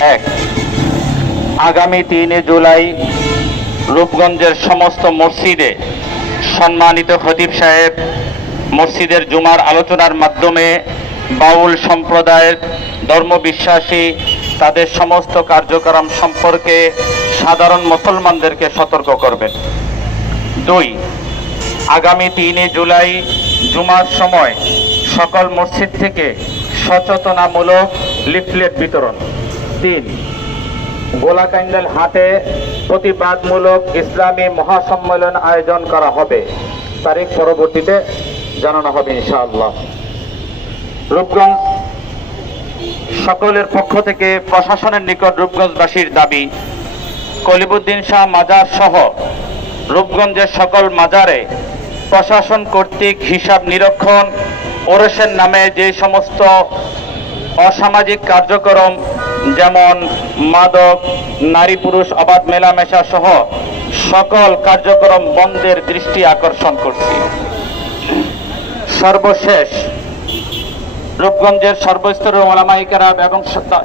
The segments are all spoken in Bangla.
এক, আগামী 3 জুলাই রূপগঞ্জের সমস্ত মসজিদে সম্মানিত খতিব সাহেব মসজিদের জুমার আলোচনার মাধ্যমে বাউল সম্প্রদায়ের ধর্মবিশ্বাসী তাদের সমস্ত কার্যক্রম সম্পর্কে সাধারণ মুসলমানদেরকে সতর্ক করবেন। 2, আগামী 3 জুলাই জুমার সময় সকল মসজিদ থেকে সচেতনামূলক লিফলেট বিতরণ। 3, গোলাকাইন্দাল হাটে প্রতিবাদমূলক ইসলামী মহাসম্মেলন আয়োজন করা হবে, তারিখ পরবর্তীতে জানানো হবে ইনশাআল্লাহ। রূপগঞ্জ সকলের পক্ষ থেকে প্রশাসনের নিকট রূপগঞ্জবাসীর দাবি, কলিবুদ্দিন শাহ মাজার সহ রূপগঞ্জের সকল মাজারে প্রশাসন কর্তৃক হিসাব নিরীক্ষণ ওরসের নামে যে সমস্ত অসামাজিক কার্যক্রম যেমন মাদক, নারী পুরুষ অবাধ মেলামেশা সহ সকল কার্যক্রম বন্ধের দৃষ্টি আকর্ষণ করছি। সর্বশেষ, রূপগঞ্জের সর্বস্তরের উলামায়ে কেরাম এবং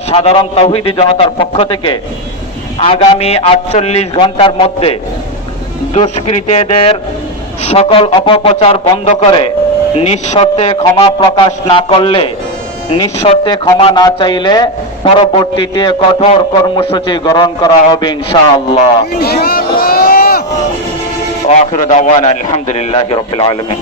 সাধারণ তাওহীদি জনতার পক্ষ থেকে আগামী 48 ঘন্টার মধ্যে দুষ্কৃতীদের সকল অপপ্রচার বন্ধ করে নিঃশর্তে ক্ষমা প্রকাশ না করলে, নিঃশর্তে ক্ষমা না চাইলে পরবর্তীতে কঠোর কর্মসূচি গ্রহণ করা হবে ইনশাআল্লাহ। আখিরু দাওয়ানা আলহামদুলিল্লাহি রাব্বিল আলামিন।